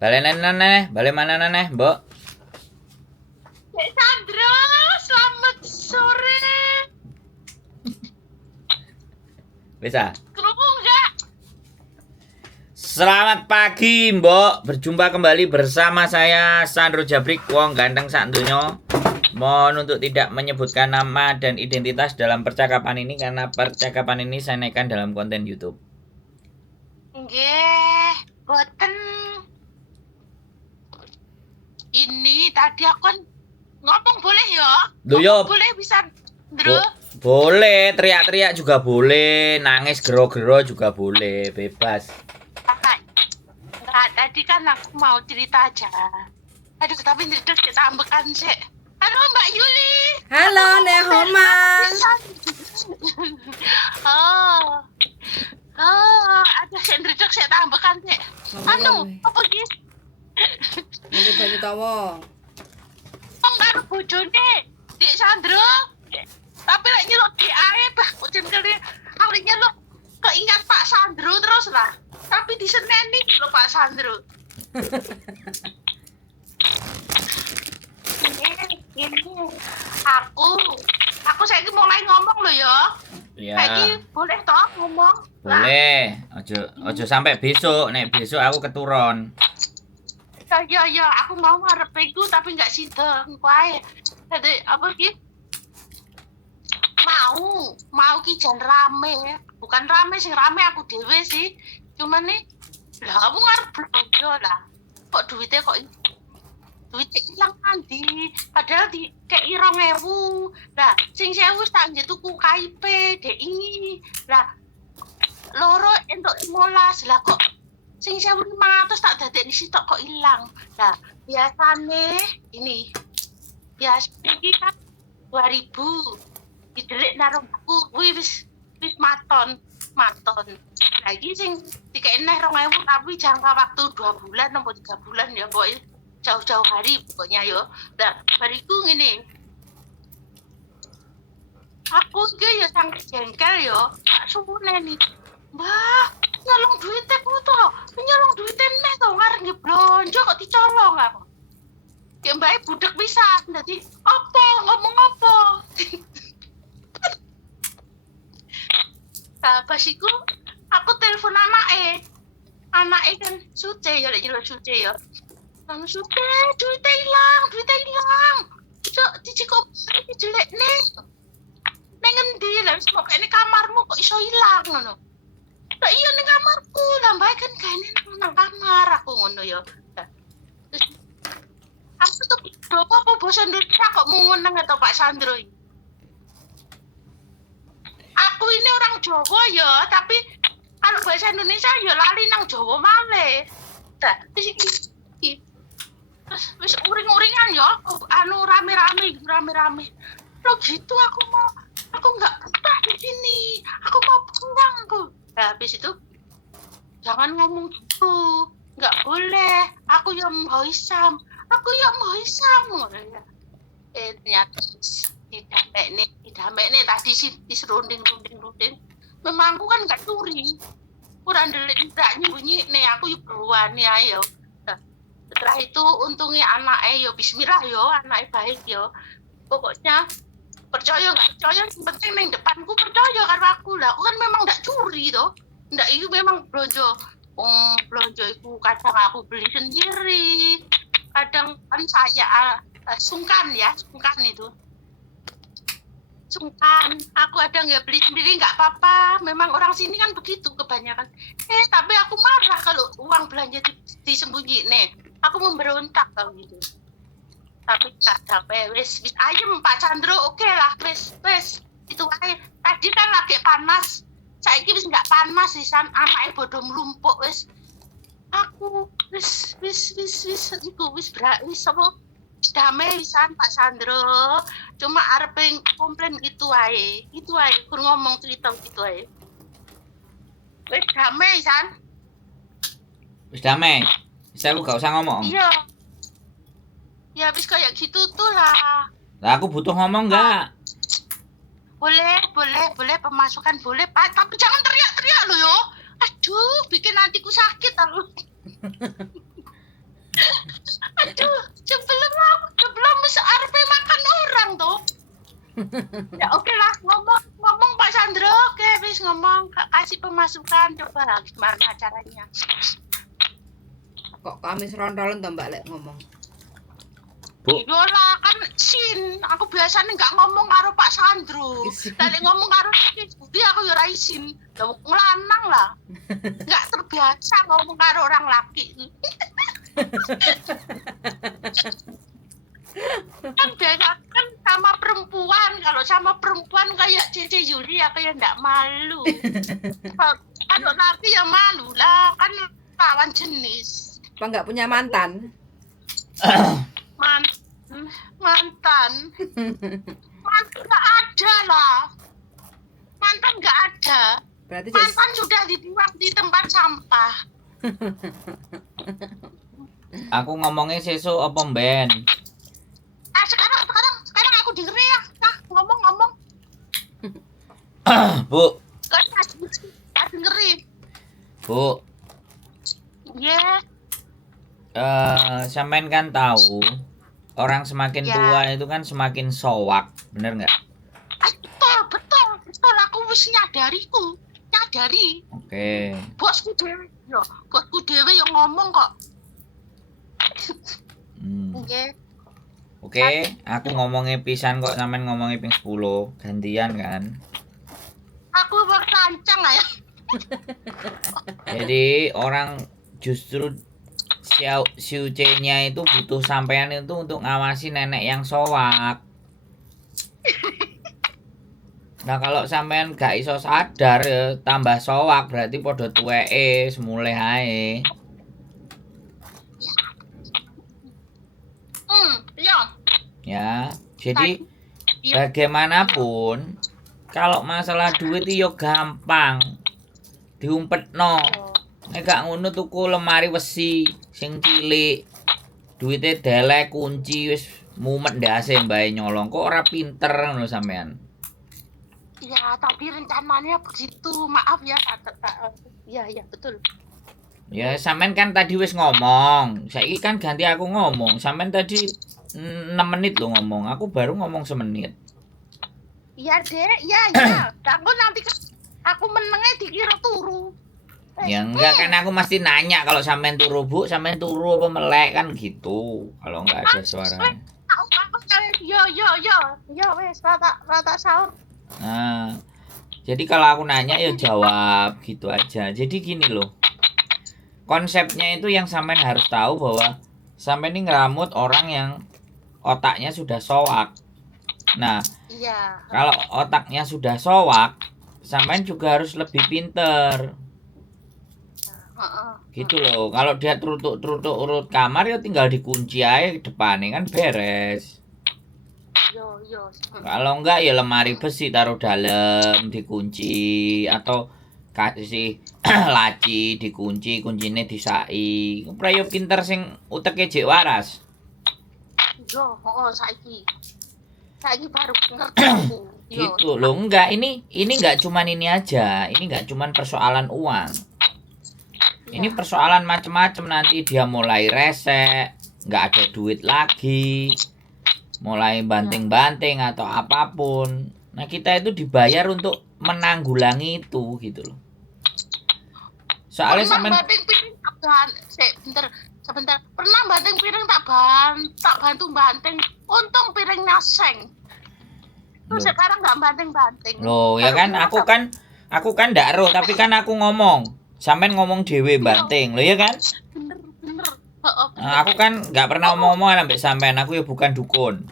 Balik mana neh, Mbok? Dek Sandra, selamat sore. Bisa. Kerungu enggak? Selamat pagi, Mbok. Berjumpa kembali bersama saya Sandro Jabrik, wong ganteng sak donya. Mohon untuk tidak menyebutkan nama dan identitas dalam percakapan ini karena percakapan ini saya naikkan dalam konten YouTube. Nggih, boten. Ini tadi aku kan ngomong boleh ya? Loh, yo. Boleh bisa, Ndro? Boleh, teriak-teriak juga boleh, nangis gero-gero juga boleh, bebas. Enggak, tadi kan aku mau cerita aja. Aduh, tapi ndredeg ditambekan sih. Halo Mbak Yuli. Halo, Nek Homan. Ada sing ndredeg sik tambekan sih. Anu, apa iki? Nanti baju tawo. Wong karo bojone, Dik Sandro. Tapi lek nyeluk di ae bah kucing kene. Aku nyeluk keingat Pak Sandro terus lah. Tapi diseneni lho Pak Sandro. Ini aku saiki mulai ngomong lho ya. Ya. Saiki boleh toh ngomong? Boleh. Ojo sampai besok. Nek besok aku keturun. Ya, aku mau ngarep iku tapi enggak sideng wae. Dadi apa ki? Mau ki jan rame. Bukan rame sing rame aku dhewe sih. Cuman nih lah aku ngarep belanja lah. Kok duitnya ilang nanti. Padahal di kayak 2.000. Lah, sing 1.000 tak nggih tuku KIP dek ini. Lah loro entuk 15 lah kok sing 1.500 tak dadekne sitok kok ilang. Lah, biasane ini. Iki kan 2.000. Didelik nang buku kuwi wis maton. Lagi sing dikene 2.000 tapi jangka waktu 2 bulan atau 3 bulan ya pokoknya jauh-jauh hari pokoknya yo. Lah, bariku ngene. Aku iki ya sang jengkel yo. Tak suwune nih. Mbah, nyolong duitnya ku to. Nyolong duitnya neh to ngarep blonjo kok dicolong aku. Ya mbake budek pisan. Dadi apa ngomong apa? Nah, pas iku aku telepon anake kan Suce ya lek nyeluk Suce ya. Nang Suce, duitnya hilang. Cok, dicikop iki jelek nih. Neng ngendi lah wis kok kene kamarmu kok iso ilang ngono. Lah iya ning kamarku, lah mbak kan kene nang kamar aku ngono ya. Terus aku tuh dopo apa bahasa Indonesia kok meneng atau Pak Sandro ini. Aku ini orang Jawa ya, tapi kalau bahasa Indonesia ya lali nang Jawa malih. Terus iki wis uring-uringan ya, anu rame-rame. Lo gitu aku nggak betah di sini. Aku mau pulang aku. Nah, habis itu jangan ngomong gitu. Nggak boleh. Aku yang mau Isam. Ternyata tidak nih tadi sih diserunding. Memang aku kan nggak curi. Kurang delik bunyi nih aku yuk beruan nih ayo. Setelah itu untungnya anaknya yo bismillah yo, anaknya baik yo. Pokoknya percaya nggak percaya yang penting neng depanku percaya karena aku lah. Aku kan memang nggak curi toh. Nggak itu memang belanja. Belanja itu kadang aku beli sendiri. Kadang kan saya sungkan itu. Sungkan, aku ada nggak beli sendiri nggak apa-apa. Memang orang sini kan begitu kebanyakan. Tapi aku marah kalau uang belanja disembunyi nih. Aku memberontak kalau gitu. Tapi tak dapat wes ayam Pak Chandro oke lah wes itu aja. Tadi kan lagi panas. Saiki wis nggak panas sih san anake bodoh melumpuk wes. Aku wis apa damai wisan Pak Sandro. Cuma arep komplain gitu ae kur ngomong cerita gitu ae. Wis damai san. Wis damai. Bisa aku gak usah ngomong. Iya. Ya habis kayak gitu tuh lah. Lah aku butuh ngomong enggak? Boleh pemasukan boleh Pak, tapi jangan teriak-teriak lo yo. Aduh, bikin nantiku sakit aku. Ya oke lah, ngomong Pak Sandro, oke wis ngomong, kasih pemasukan, coba gimana caranya. Kok kami serontolen to Mbak lek ngomong. Bu, Idola kan aku biasanya nggak ngomong karo Pak Sandro. Tadi ngomong karo Budi aku ya ora isin. Lah wong lanang lah. Nggak terbiasa ngomong karo orang laki. Kan biasa kan sama perempuan, kalau sama perempuan kayak Cici Yuli ya kayak nggak malu. Kalau laki ya malu lah, kan lawan jenis. Apa nggak punya mantan? Mantan nggak ada lah, mantan nggak ada. Berarti Mantan sudah dibuang di tempat sampah. aku ngomongnya sesuk apa mben? Sekarang aku dengerin ya. Nah, ngomong Bu, kan dengerin. Bu, Ya, sampean kan tahu orang semakin Ya. tua itu kan semakin sowak, bener nggak? betul aku wis nyadari. Oke. Bosku dewe yang ngomong kok. Oke. Oke, aku ngomongnya pisan kok, sampean ngomongnya ping 10, gantian kan. Aku berkancang ya. Jadi orang justru Siuce-nya itu butuh sampean itu untuk ngawasi nenek yang sowak. Nah kalau sampean gak iso sadar ya, tambah sowak berarti podo tuweke semule ae. Ya. Ya, jadi Iya. bagaimanapun kalau masalah duit iyo gampang diumpetno. Nek gak ngono tuku lemari besi sing cilik. Duite delek kunci wis mumet ndase mbae nyolong. Kok ora pinter ngono sampean. Ya, tapi rencananya begitu. Maaf ya. Ya, betul. Ya sampean kan tadi wis ngomong. Saiki kan ganti aku ngomong. Sampean tadi 6 menit lo ngomong. Aku baru ngomong semenit. Iya, Dek. Iya. Aku nanti aku menengnya dikira turu. Ya enggak kan aku mesti nanya kalau sampean turu Bu, sampean turu apa melek kan gitu. Kalau enggak ada suaranya. Yo, wes rata sahur. Nah, jadi kalau aku nanya ya jawab gitu aja. Jadi gini loh. Konsepnya itu yang sampean harus tahu bahwa sampean ini ngeramut orang yang otaknya sudah sowak. Nah, Iya. kalau otaknya sudah sowak, sampean juga harus lebih pinter. Gitu loh. Kalau dia terutuk urut kamar ya tinggal dikunci aja depannya kan beres. Yo. Kalau enggak ya lemari besi taruh dalam dikunci atau kasih laci dikunci, kuncinya disai. Prayo pinter sing uteke jek waras. Yo, saiki baru ngerti aku. Yo. Gitu loh. Enggak, ini enggak cuman ini aja. Ini enggak cuman persoalan uang. Ini persoalan macem-macem, nanti dia mulai resek, nggak ada duit lagi, mulai banting-banting atau apapun. Nah kita itu dibayar untuk menanggulangi itu gitu loh. Soalnya sampean banting piring sebentar. Pernah banting piring tak bantu banting. Untung piringnya seng. Terus Loh. sekarang nggak banting-banting. Loh ya kan aku kan ndak ero tapi kan aku ngomong. Sampean ngomong dhewe banting, loh ya kan? Bener. Nah, aku kan nggak pernah ngomong sampai sampean, aku ya bukan dukun.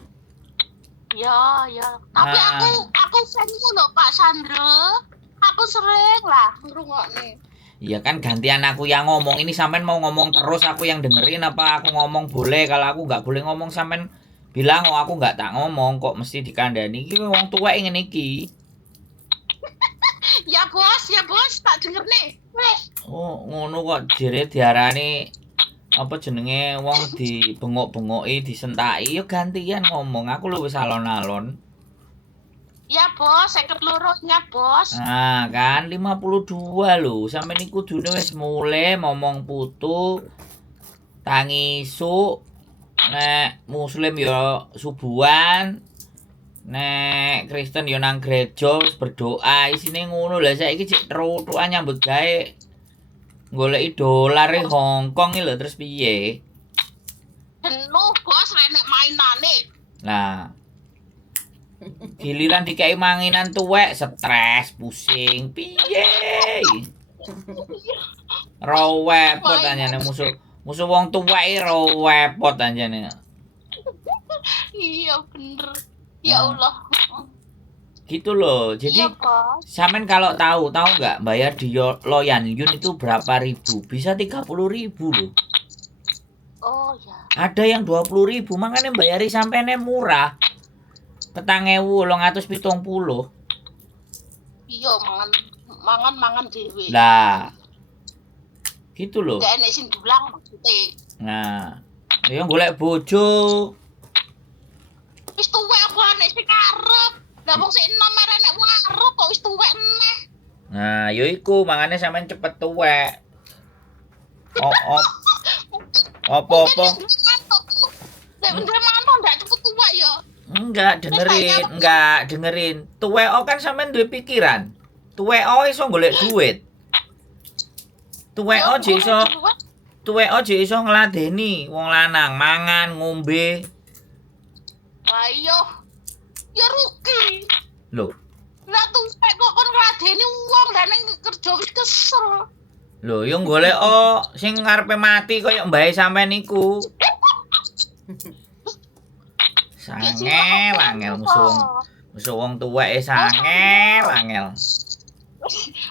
Ya. Tapi Nah. aku seneng loh Pak Sandro. Aku sering lah ngrungokne. Iya kan gantian aku yang ngomong. Ini sampean mau ngomong terus aku yang dengerin apa aku ngomong boleh? Kalau aku nggak boleh ngomong sampean bilang oh aku nggak tak ngomong kok mesti dikandani. Iki wong tua ingin iki. Ya bos, tak denger nih. Wes. Oh ngono kok diarani apa jenenge wong dibengok-bengoki disentaki yo gantian ngomong. Aku lu wis alon-alon. Ya bos, 52 nya bos. Nah kan 52 lho. Sampeyan iku kudune wis mulai ngomong putu tangi isu nek muslim yo subuhan Nek Kristen yo nang gereja wis berdoa isine ngono lah saiki cek trutukan nyambut gawe goleki dolar e Hong Kong iki lho terus piye? Jenuh bos renek mainane. Lah giliran dikai manginan tuwek stres pusing piye? Rawepot anjane musuh wong tuwek rawepot anjane. Iya bener. Ya Allah. Gitu loh. Jadi Iya bos. sampean kalau tahu nggak bayar di Loyan Yun itu berapa ribu? Bisa 30.000 loh. Oh ya. Ada yang 20.000 makanya bayari sampean murah. 4.870. Iya mangan dhewe. Lah. Gitu loh. Gak enek sing dulang maksudnya. Nah, yang golek bojo. Wis tuwek apa nek sing arep. Lah wong sik enom enek wong arep kok wis tuwek neh. Nah, yo iku makanya sampean cepet tuwek. Apa-apa. Nek bener mangan kok ndak cepet tuwek ya. Enggak dengerin. Tuwek kan sampean duwe pikiran. Tuwek iso golek duit. Tuwek aja iso ngladeni wong lanang mangan ngombe. Ayo. Ya rugi. Lho, Lah tuwek kok kon ngladeni wong lah ning kerja wis kesel. lho yo golek sing ngarepe mati koyo mbahe sampean iku. Angel musuh wong tuwek angel.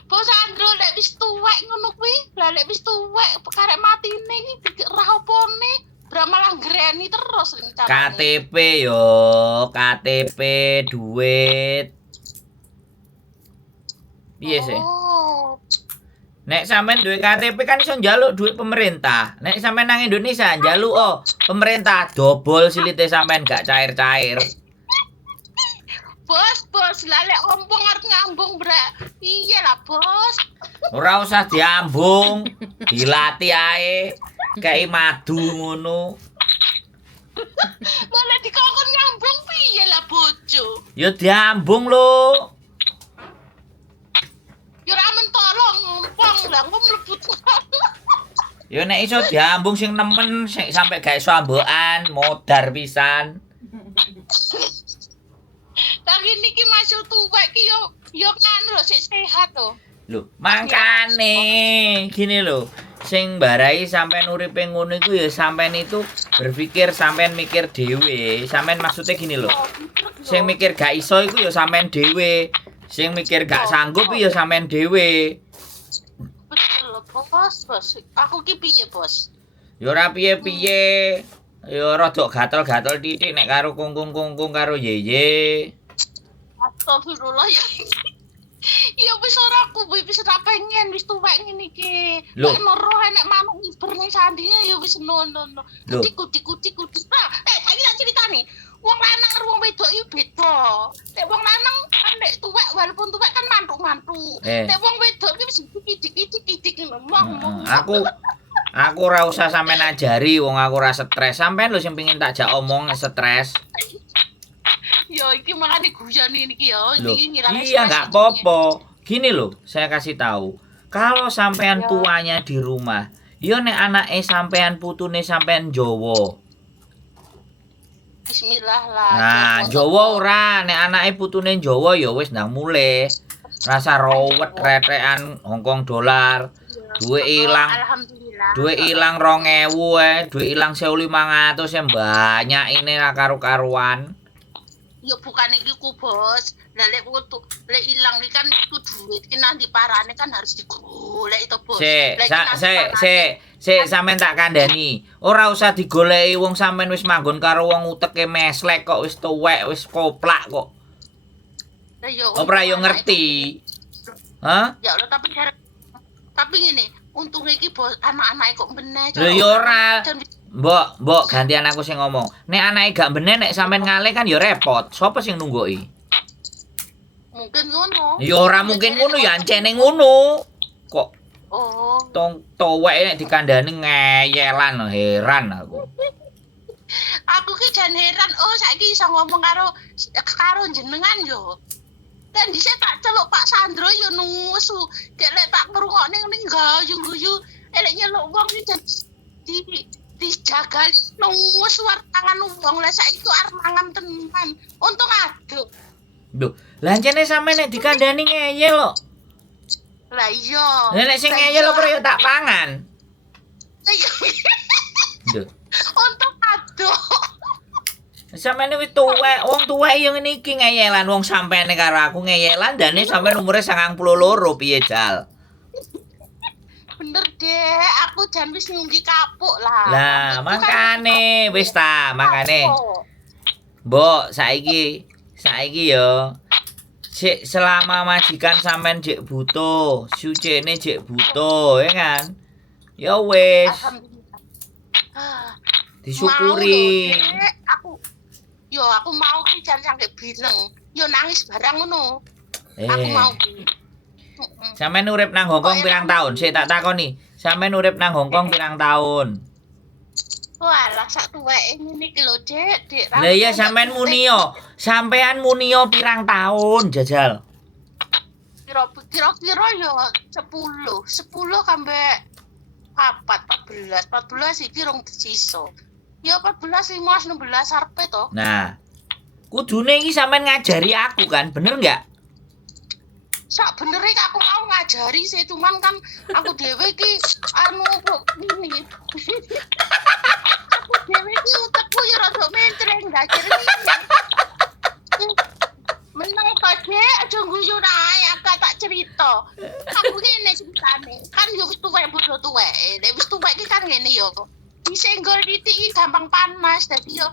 Bos Andro lek wis tuwek ngono kuwi, lah lek wis tuwek karek matine iki ra opone, malah ngreni terus ning carane. KTP duit. Piye sih? Oh. Nek sampean duwe KTP kan iso njaluk duit pemerintah. Nek sampean nang Indonesia njaluk pemerintah dobol silite sampean gak cair-cair. Bos, lah lek ompong arep ngambung, Brak. Iya lah, Bos. Ora usah diambung, dilatih ae. Kayak madu ngono. Lah lek dikongkon ngambung piye lah bojo? Ya diambung lho. Ya ora mentolong ngompong lah kok mlebut. Ya nek iso diambung sing nemen sampe gak iso ambokan, modar pisan. Tapi niki masuk tuwek ki yo kan lho sik sehat to. Lho, mangkane gini lho. Sing barai sampean uripe ngono iku ya sampean itu berpikir sampean mikir dhewe. Sampean maksudnya gini lho. Sing mikir gak iso iku ya sampean dhewe. Sing mikir gak sanggup ya sampean dhewe. Betul lho, Bos. Aku ki piye, Bos? Ya ora piye-piye. Ya rada gatel-gatel titik nek karo kungkung-kungkung karo yeye. Astagfirullah ya. Ya wis ora aku wis ora pengen wis tuwek ngene iki. Lho. Nek roh enek manuk ngiber ning sandine ya wis nono. Lho. Kuti. Nah, saiki tak critani. Wong lanang karo wong wedok iki beda. Nek wong lanang kan nek tuwek walaupun tuwek kan mantuk-mantuk. Nek wong wedok iki wis kidik-kidik ngono. Aku ora usah sampean ajari wong aku ora stres. Sampean lho sing pengin tak jak omong stres. Ya iki makane guyane niki ya. Loh, Iki ngilangin iya stres nggak iki. apa-apa. Gini loh, saya kasih tahu. Kalau sampean tuanya di rumah, yo nek anake sampean putune sampean Jawa. Bismillah lah. Nah, Jawa ora, nek anake putune Jawa ya wis ndang mulih. Rasa rawet retekan Hongkong dolar. Duwe ilang. Alhamdulillah. Duwe ilang 2.000 duwe ilang 1.500 yang banyak ini ra karu-karuan. Ya bukan iki ku, Bos. Lah lek ilang iki kan itu duit ki nang diparane kan harus digolek itu, Bos. Sik sampean tak kandhani. Ora usah digoleki wong sampean wis manggon karo wong uteke meslek kok wis tuwek wis koplak kok. Lah yo. Ora yo ngerti. Hah? Ya Allah tapi ngene, untung iki Bos anak-anake kok meneh. Lho ya ora. Mbok gantian aku sing ngomong. Nek anake gak bener nek sampean ngalih kan ya repot. Sopo sing nunggoki? Mungkin ngono. Ya ora mungkin ngono ya ancene ngono. Kok Oh. tong tuwek nek dikandani ngeyelan heran aku. Aku ki jan heran, oh saiki iso ngomong karo jenengan yo. Dan dhisik tak celuk Pak Sandro yo nusu. Dek lek tak ngrungokne ning guyu-guyu, elek nyeluk wong iki jan dijagali nusu war tangan wong lah saiki ku arep mangan tenan. Untung aduk. Duh, lancene sampe nek dikandani ngeyel lho. Lah iya. Lah nek sing ngeyel lho ya tak pangan. Duh. Untung aduk. Sampeyan wis tuwek, wong tuwek yo ngene iki ngeyelan wong sampene karo aku ngeyelan dane sampeyan umure 92 piye jal. Bener deh, aku jan wis ngunggi kapuk lah. Lah, makane wis ta, makane. Mbok, saiki yo sik selama majikan sampean jek butuh, sucene jek butuh, ya kan? Ya wis, Alhamdulillah. disyukuri. Aku mau ki jan sampe bineng. Yo nangis barang ngono. Aku mau ki. Sampeyan urip nang Hongkong pirang tahun? Sik tak takoni. Sampeyan urip nang Hongkong pirang tahun? Walah sak tuweke ngene iki lho, Dik. Lah iya sampean munio. Sampean munio pirang tahun, jajal? Kira-kira yo 10 sampe 14 iki rong sisa. Ya 14, 15, 16 arepe to. Nah, kudune iki sampean ngajari aku kan, bener nggak? Sak bener iki aku mau ngajari sih, cuman kan aku dhewe iki ini. Aku dhewe iki utekku ya rada mentreng, ngajari ini. Meneng pade aja guyu ae, aku tak cerita. Aku ngene ceritane, kan yo wis tuwek bodho tuwek. Nek wis tuwek iki kan ngene yo. Disenggol titik iki gampang panas dadi yo.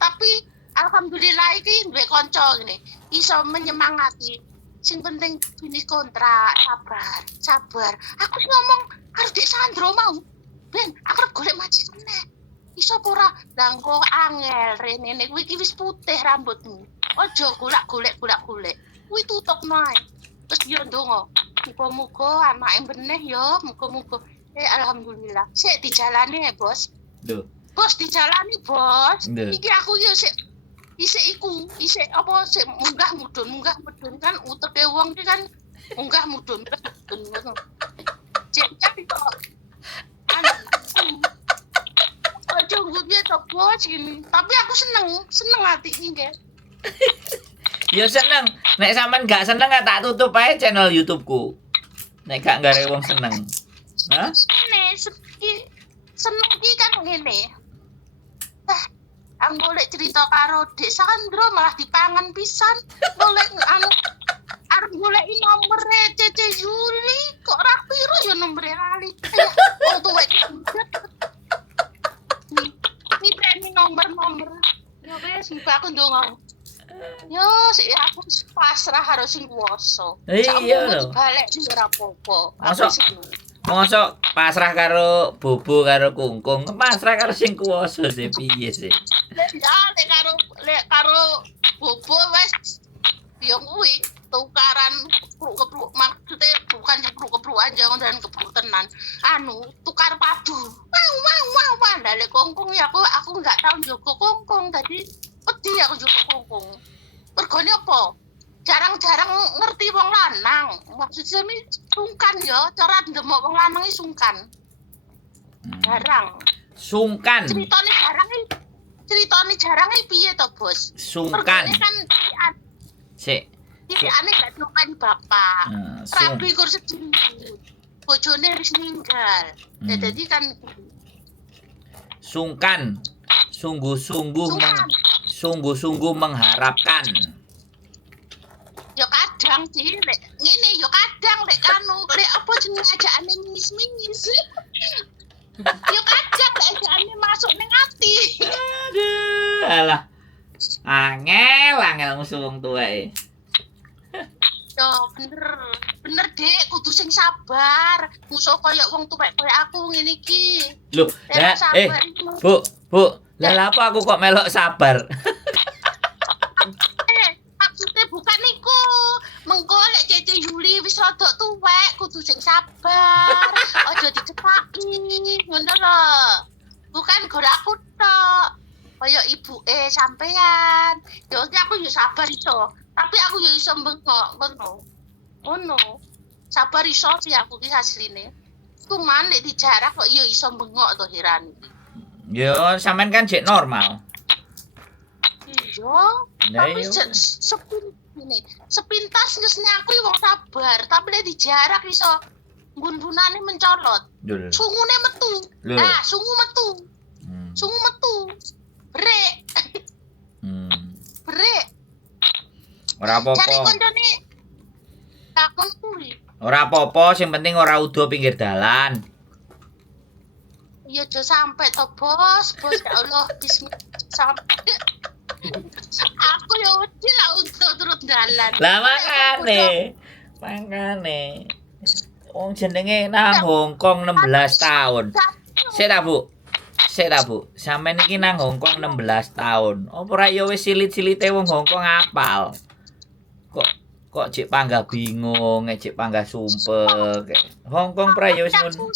Tapi alhamdulillah iki duwe kanca ngene, iso menyemangati. Sing penting jenis kontrak, sabar. Aku ngomong harus Dek Sandro mau. Ben, aku arep golek majikan neh. Iso ora dangko angel rene nek kuwi iki wis putih rambutmu. Aja golek-golek. Kuwi tutup nae. Terus yo ndonga. Muga-muga anake beneh yo, muga-muga. Alhamdulillah. Sik dijalani ya, Bos. Duh. Bos dijalani, Bos. Duh. Iki aku yo sik isik apa sik munggah mudun kan uteke wong iki kan munggah mudun ngono. Cek kok. Aja nggupi to Bos gini. Tapi aku seneng hati iki, Nggih. Ya seneng. Nek sampean gak seneng tak tutup ae channel YouTube-ku. Nek gak ngare wong seneng. Hah? Seneng iki kan ngene. Aku golek cerita karo Dek Sandro malah dipangan pisan. Golek arep goleki nomere Cece Juli kok ra piro ya nomere lali. Wong tuwek ini nomor. Ya wis aku ndonga. Yo sik aku pasrah karo sing kuwasa. Iya lho. Balik sing ora apa-apa. Mosok pasrah karo bobo karo kungkung, pasrah karo sing kuwasa sih piye sih. Ya lek karo bobo wis ya kuwi tukaran kepruk maksudnya bukan kepruk-keprukan jangan kepruk tenan. Tukar padu. Wah. Lek kungkung ya aku enggak tahu njogo kungkung tadi wedi aku njogo kungkung. Mergone apa? Jarang-jarang ngerti wong lanang. Maksudnya ini sungkan ya, cara ndemok wong lanang iki sungkan. Jarang. Sungkan. Ceritane jarang piye to, Bos? Sungkan. Kan Sik. Aneh gak nyumpain bapak. Rabi kur sedih. Bojone wis ninggal. Jadi kan sungkan. Sungguh-sungguh mengharapkan. Ya kadang sih lek ngene ya kadang lek apa jeneng ajakane mingis-mingis. Ya kadang lek ajakane masuk ning ati. Aduh, alah. Angel musuh wong tuwek. Yo bener Dek, kudu sing sabar. Musuh koyo wong tuwek koyo aku ngene iki. Loh, Bu. Lah apa aku kok melok sabar? Maksudnya bukan niku. Mengko lek Cece Juli wis rada tuwek, kudu sing sabar. Aja dicekaki, ngono lho. Bukan gara aku tok. Kaya ibu sampean. Ya iki aku yo sabar iso. Tapi aku yo iso bengok, ngono. Sabar iso sih aku ki asline. Cuman nek dijarak kok yo iso bengok to Heran. Yo sampean kan jek normal. Iya. Lah Tapi iya. sepintas ngesne aku wong sabar, tapi nek dijarak iso gun-gunane mencolot. Dul. Sungune metu. Lho. Ah, sungu metu. Hmm. Sungu metu. Brek. Hmm. Brek. Ora Cari apa-apa. koncone takon kuwi. Ora apa-apa, sing penting ora udo pinggir dalan. Ya aja sampe to, Bos. Bos ya Allah, bismillah sampe. Aku ya wedi lah untuk turut dalan. Lah makane. Wong jenenge nang Hongkong 16 tahun. Sik ta, Bu? Sampeyan iki nang Hongkong 16 tahun. Apa ora ya wis silit-silite wong Hongkong apal? Kok cek panggah bingung, cek panggah sumpek. Hongkong pra ya wis ngono.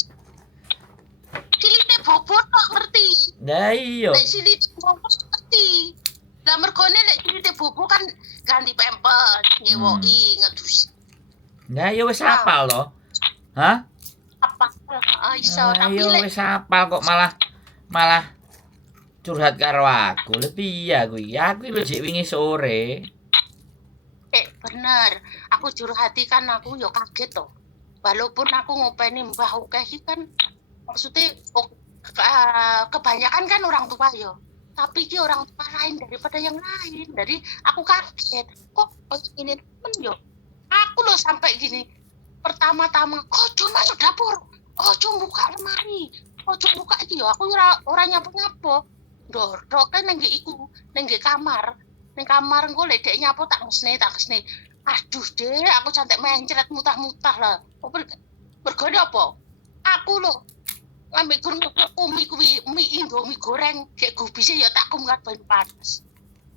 Silite bobot kok ngerti. Lah iya. Nek silite bobot ngerti. Lah mergone nek silite bobot kan ganti pampers, nyewoki, ngedus. Lah ya wis apal to. Hah? Apa? Iso tapi Ayo lek wis apal kok malah curhat karo aku. Lebih ya kuwi. Aku lho jek wingi sore. bener. Aku curhati kan aku yo kaget to. Walaupun aku ngopeni Mbah Ukeh iki kan maksudnya kebanyakan kan orang tua yo. Tapi ki orang tua lain daripada yang lain. Jadi aku kaget. Kok ini temen yo. Aku loh sampai gini. Pertama-tama, ojo masuk dapur. Ojo buka lemari. Ojo buka iki yo. Aku ora nyapu-nyapu. Dor kan nang iku, nang kamar. Nang kamar engko lek dek nyapu tak ngesne. Aduh dek, aku cantik mencret mutah-mutah lah. Bergone apa? Aku loh ngambil mie kuwi, mie Indomie goreng kayak gubise ya tak kumkat ban panas.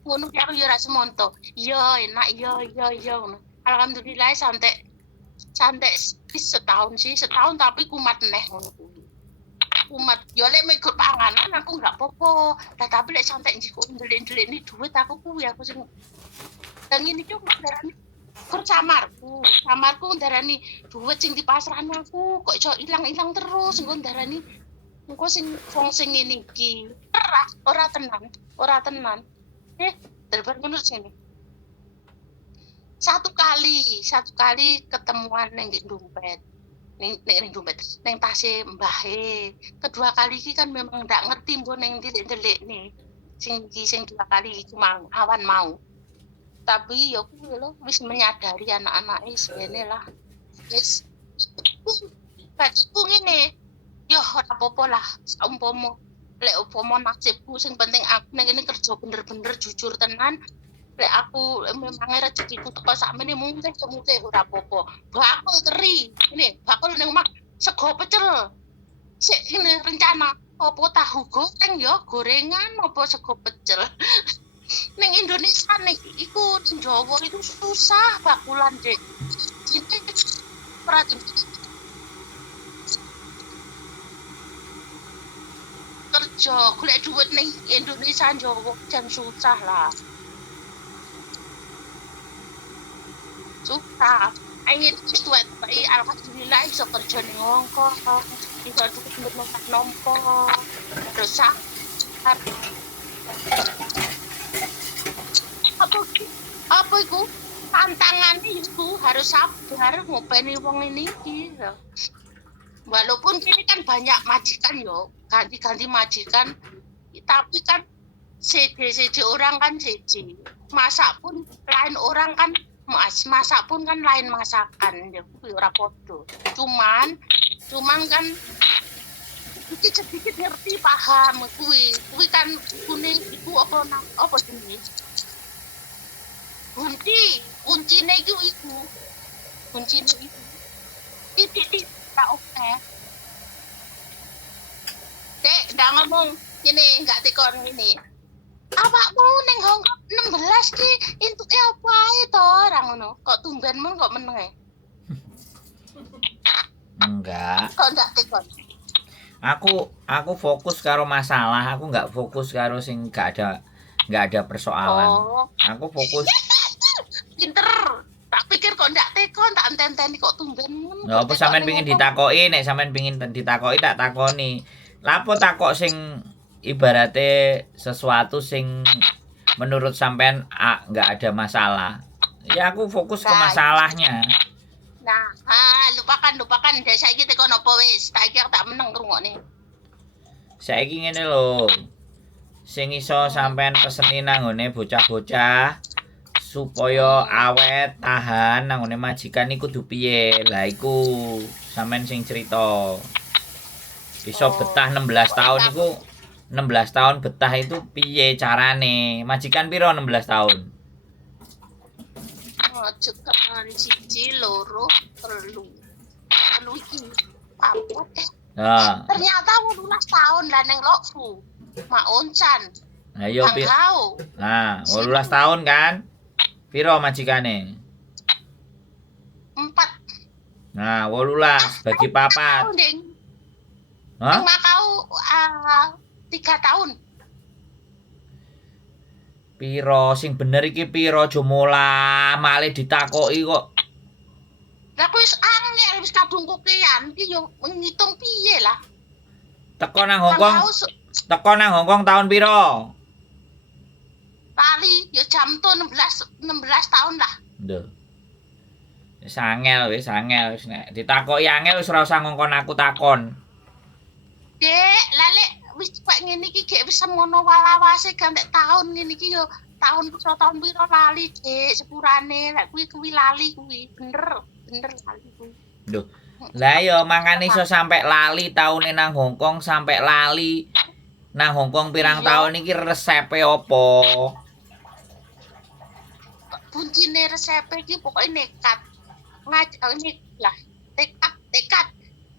Ngono ki aku ya ra semonto. Yo enak yo. Alhamdulillah santai setahun tapi kumat neh ngono kuwi. Kumat yo lek mikir panganan aku enggak popo. Lah tapi lek santai njiko ndelik-ndelik ni duit aku sing dan ini cuma darani samarku darani duit sing dipasrahne aku kok iso ilang-ilang terus engko darani engko sing wong sing ngene iki ora tenan terbar bener sini satu kali ketemuan neng dompet neng dompet neng tase mbahe kedua kali iki kan memang ndak ngerti mbok neng ndelik nih sing dua kali cuma awan mau tapi ya aku lho wis menyadari anak-anake sene lah wis ku ngene yo ora apa-apa lah saumpama lek umpama nasibku sing penting aku nang kene kerja bener-bener jujur tenan lek aku memang rezekiku teko sakmene mungkin semute ora apa-apa bakul teri ini bakul ning omah sego pecel sik ini rencana apa tahu goreng ya gorengan apa sego pecel neng Indonesia nih, iku neng Jawa itu susah bakulan dek. Ini perajin kerja, golek duit neng Indonesia Jawa jangan susah lah. Susah. Ingin tuat, tapi alhamdulillah bisa kerja neng Hongkong, bisa duit nompo, terus apa iku tantangannya itu harus sabar ngopeni wong ini gitu. Walaupun kini kan banyak majikan yo ganti-ganti majikan tapi kan CD orang kan CD masak pun lain orang kan masak pun kan lain masakan ya ora podo cuman kan sedikit ngerti paham kuwi kan kuning iku apa jenis kuncine iku titik tak oke dek ndak ngomong ini nggak tekon ini awakmu ning Hongkong 16 ki entuke apa ae to ora ngono kok tumbenmu kok meneng Enggak. kok ndak tekon aku fokus karo masalah, aku nggak fokus karo sing nggak ada persoalan. Oh, Aku fokus. pinter. Tak pikir kok ndak tekon, tak enten-enteni kok tumben. Lha apa sampean pengin ditakoki, nek sampean pengin ditakoki tak takoni. Lapo takok sing ibarate sesuatu sing menurut sampean nggak ada masalah. Ya aku fokus ke masalahnya. Nah, lupakan deh saiki tekon apa wis. Saiki aku tak meneng ngrungokne. Saiki ngene lho. Sing iso sampean peseni nang ngone bocah-bocah supaya awet tahan nang ngone majikan iku kudu piye? Lah iku sampean sing cerita. Iso betah 16 tahun iku 16 tahun betah itu piye carane? Majikan piro 16 tahun? Cekan siji loro telu. Telu iki apa teh? Nah, Ternyata 18 tahun lah neng lokku. Mak Oncan. ayo Bangau. Nah, 18 tahun kan? Piro majikane? 4 Nah, 18 bagi papat. tahun, Ding. Hah? Neng Makau 3 tahun. Piro sing bener iki piro aja mola malih ditakoki kok. Lah aku wis angel wis kadung kokean iki yo ngitung piye lah. Teko nang Hongkong, Bangau teko nang Hongkong tahun piro? Tali yo jam to 16 tahun lah. Nduk. Wis angel wis nek ditakoki angel wis ora usah ngongkon aku takon. Dek, lale wis kok ngene iki gek wis semono walawase gantek tahun ngene iki yo tahun piro lali Dek sepurane lek kuwi lali kuwi bener lali kuwi. Lho. Lah ya mangane iso sampe lali taune nang Hongkong sampe lali nang Hongkong pirang tahun iki resepe opo? Kuncine resep iki pokoke nekat. Ini lah tekad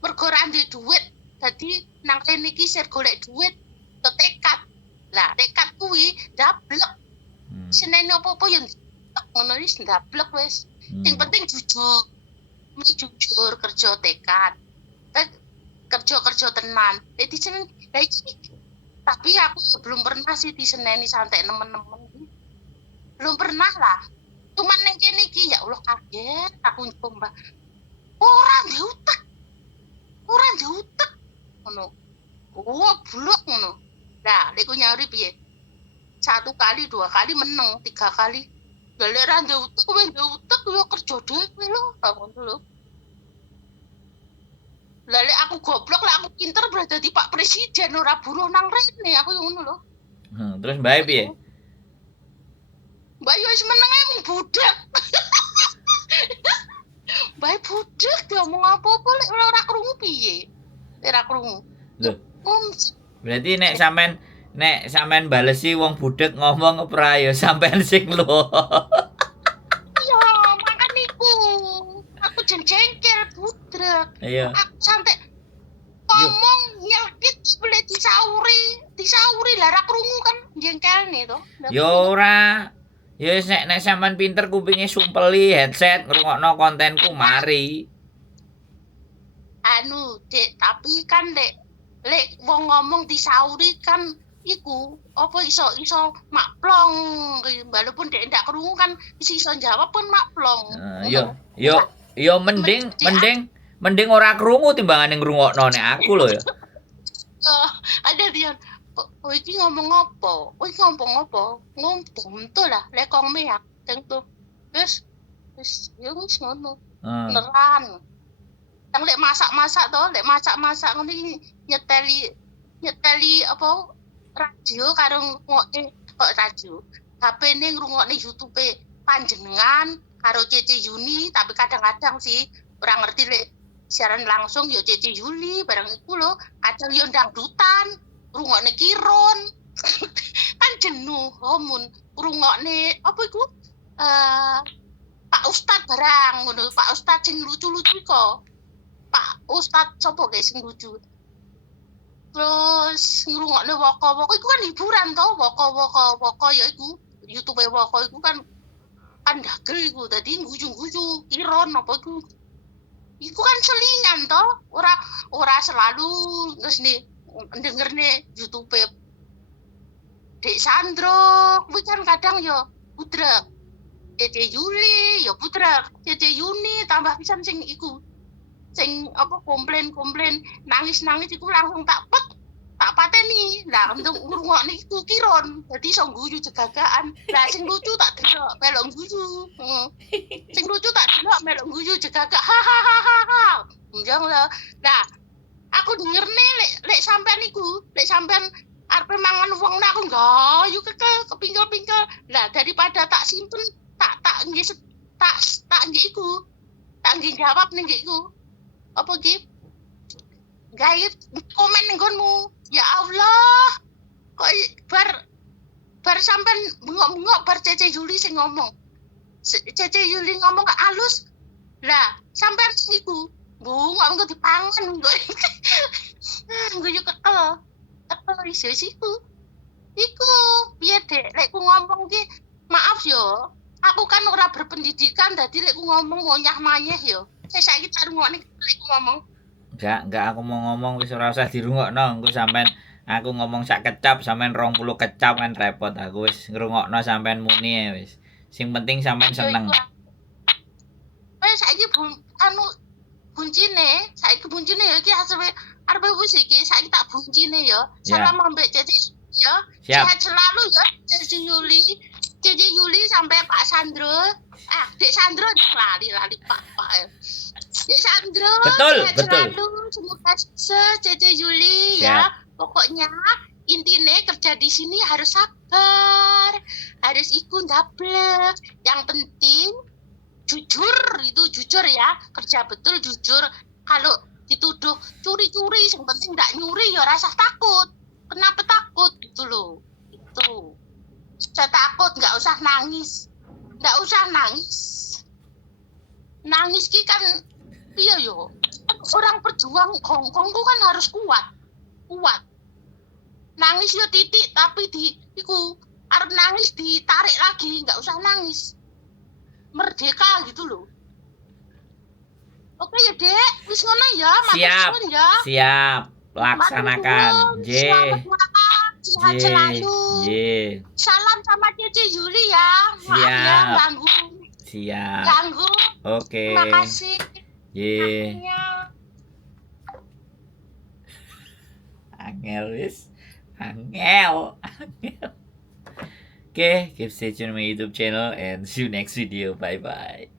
mergo ra duwe duit. Dadi nang kene iki sir golek duit to tekad. Lah tekad kuwi ndablek. Senene apa-apa yo ngono wis ndablek wis. Sing penting jujur. Mesti jujur kerja tekad. Kerja tenan. Dadi seneng lah iki. Tapi aku belum pernah sih diseneni santai nemen-nemen. Belum pernah lah. Cuman neng kene iki ya Allah kaget aku coba. Ora diutek. Ngono. Oh, blok ngono. Lah, lek ku nyari piye? 1 kali, 2 kali meneng, 3 kali. Lah lek ra diutek kowe diutek yo kerja dhewe lho, ngono lho. Lah lek aku goblok, lek aku pinter berarti dadi Pak Presiden ora buruh nang rene, aku yo ngono lho. Terus mbae piye? Mbak yo wis meneng ae mung budak. Mbak budak ngomong apa-apa lek ora krungu piye? Ora krungu. Lho. Berarti nek sampean balesi wong budek ngomong ora ya sampean sing lho. Iya, makan iku. Aku jengkel budek. Iya. Aku santai ngomong nyelkit boleh disauri lah ra krungu kan jengkelne to. Ya ora. Ya wis nek sampean pinter kupinge sumpeli headset ngrungokno kontenku mari. Anu, Dek, tapi kan lek wong ngomong disauri kan iku apa iso maklong walaupun Dek ndak krungu kan iso jawab pun maklong. Yo mending ora krungu timbangane ngrungokno nek aku lho ya. Ada dia. Oh, iki ngomong apa? Ngomong to lah, lek kong meak tentu. Wis yo wis ngono. Beneran. Yang lek masak-masak to, lek masak-masak ngono iki nyeteli apa radio karo ngrungokne kok radio. HP-ne ngrungokne YouTube panjenengan karo Cece Yuni, tapi kadang-kadang sih ora ngerti lek siaran langsung yo Cece Yuli barang iku lho, kadang yo dangdutan, ngrungokne Kiron. Kan jenuh homun ngrungokne apa iku? Pak Ustad barang ngono, Pak Ustad sing lucu-lucu kok. Pak Ustad sapa guys sing lucu. Terus ngrungokne woko-woko iku kan hiburan to, woko ya iku YouTube woko iku kan dagel iku dadi guju-guju Kiron apa iku. Iku kan selingan toh, ora selalu terus nih denger nih YouTube Dek Sandro, kuwi kan kadang yo budrek. Dede Yuli, yo budrek. Dede Yuni tambah pisan sing iku. Sing apa komplain nangis iku langsung tak pateni. Lah untuk ngrungokne iku kiron. Dadi iso guyu jegagaan. Lah sing lucu tak delok melok guyu. Sing lucu tak delok melok guyu jegagak. Hahaha. Njang lah. Lah aku dengerne lek sampean iku, lek sampean arep mangan wong nek aku gayu kepingkel-pingkel. Lah daripada tak simpen, tak nggih tak nggih iku. Tak nggih jawab ning iku. Apa ki? Gawe komen ning nggonmu. Ya Allah. Kok bar sampean bengok-bengok bar Cece Yuli sing ngomong. Cece Yuli ngomong halus. Lah sampean iku bungok engko dipangan engko. Guyu kekel iso iku piye dek lek ku ngomong ki maaf yo aku kan ora berpendidikan dadi lek ku ngomong monyah manyeh yo saiki tak rungokne lek ku ngomong Enggak aku mau ngomong wis ora usah dirungokno engko sampean aku ngomong sak kecap sampean 20 kecap kan repot aku wis ngrungokno sampean muni wis sing penting sampean seneng saiki buncine ya iki arep wis iki saiki tak buncine ya. Salam ambek Cece ya. Sehat selalu ya Cece Yuli sampai Pak Sandro. Dek Sandro lali Pak. Dek Sandro. Betul. Selalu semoga sukses Cece Yuli ya. Pokoknya intine kerja di sini harus sabar. Harus ikut dablek. Yang penting jujur ya, kerja betul jujur. Kalau dituduh curi-curi, yang penting nggak nyuri ya rasa takut. Kenapa takut gitu loh? Itu saya takut, nggak usah nangis. Nangis ki kan iya yo. Orang perjuang Hongkong ku kan harus kuat. Nangis yo titik tapi iku arep nangis ditarik lagi, nggak usah nangis. Merdeka gitu loh. Oke ya dek, wis ngono ya, siap laksanakan. Selamat malam, sehat selalu. Salam sama Cece Yuli ya. Maaf ya ganggu. Oke. Terima kasih. Angel wis. Angel. Okay, keep stay tuned on my YouTube channel and see you next video. Bye bye.